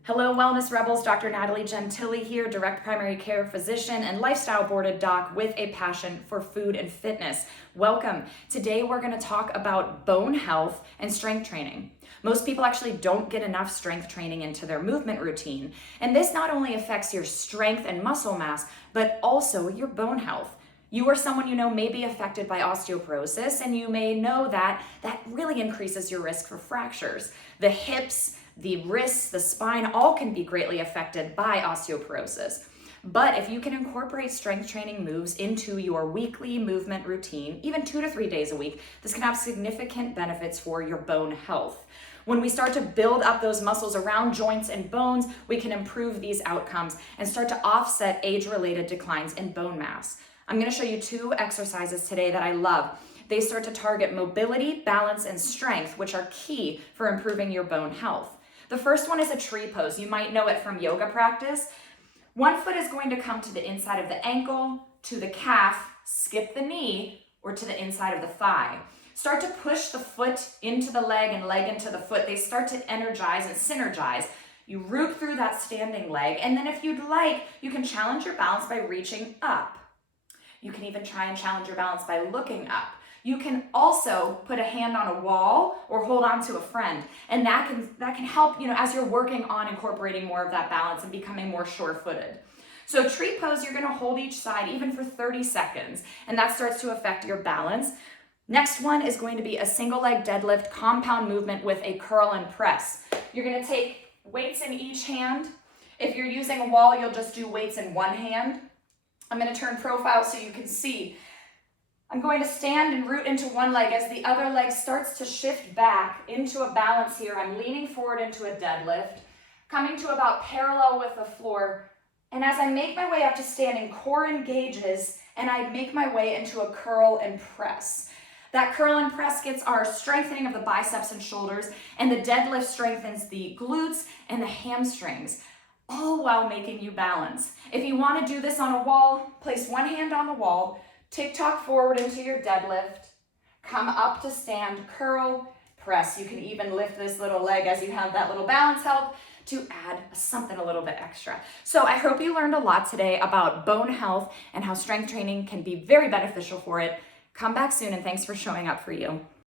Hello, Wellness Rebels. Dr. Natalie Gentile here, direct primary care physician and lifestyle boarded doc with a passion for food and fitness. Welcome. Today we're going to talk about bone health and strength training. Most people actually don't get enough strength training into their movement routine. And this not only affects your strength and muscle mass, but also your bone health. You or someone you know may be affected by osteoporosis, and you may know that really increases your risk for fractures. The hips, the wrists, the spine, all can be greatly affected by osteoporosis. But if you can incorporate strength training moves into your weekly movement routine, even 2 to 3 days a week, this can have significant benefits for your bone health. When we start to build up those muscles around joints and bones, we can improve these outcomes and start to offset age-related declines in bone mass. I'm going to show you 2 exercises today that I love. They start to target mobility, balance, and strength, which are key for improving your bone health. The first one is a tree pose. You might know it from yoga practice. One foot is going to come to the inside of the ankle, to the calf, skip the knee, or to the inside of the thigh. Start to push the foot into the leg and leg into the foot. They start to energize and synergize. You root through that standing leg, and then if you'd like, you can challenge your balance by reaching up. You can even try and challenge your balance by looking up. You can also put a hand on a wall or hold on to a friend, and that can help, as you're working on incorporating more of that balance and becoming more sure-footed. So tree pose, you're gonna hold each side even for 30 seconds, and that starts to affect your balance. Next one is going to be a single leg deadlift compound movement with a curl and press. You're gonna take weights in each hand. If you're using a wall, you'll just do weights in one hand. I'm gonna turn profile so you can see. I'm going to stand and root into one leg as the other leg starts to shift back into a balance here. I'm leaning forward into a deadlift, coming to about parallel with the floor. And as I make my way up to standing, core engages, and I make my way into a curl and press. That curl and press gets our strengthening of the biceps and shoulders, and the deadlift strengthens the glutes and the hamstrings, all while making you balance. If you want to do this on a wall, place one hand on the wall, tick-tock forward into your deadlift, come up to stand, curl, press. You can even lift this little leg as you have that little balance help to add something a little bit extra. So I hope you learned a lot today about bone health and how strength training can be very beneficial for it. Come back soon, and thanks for showing up for you.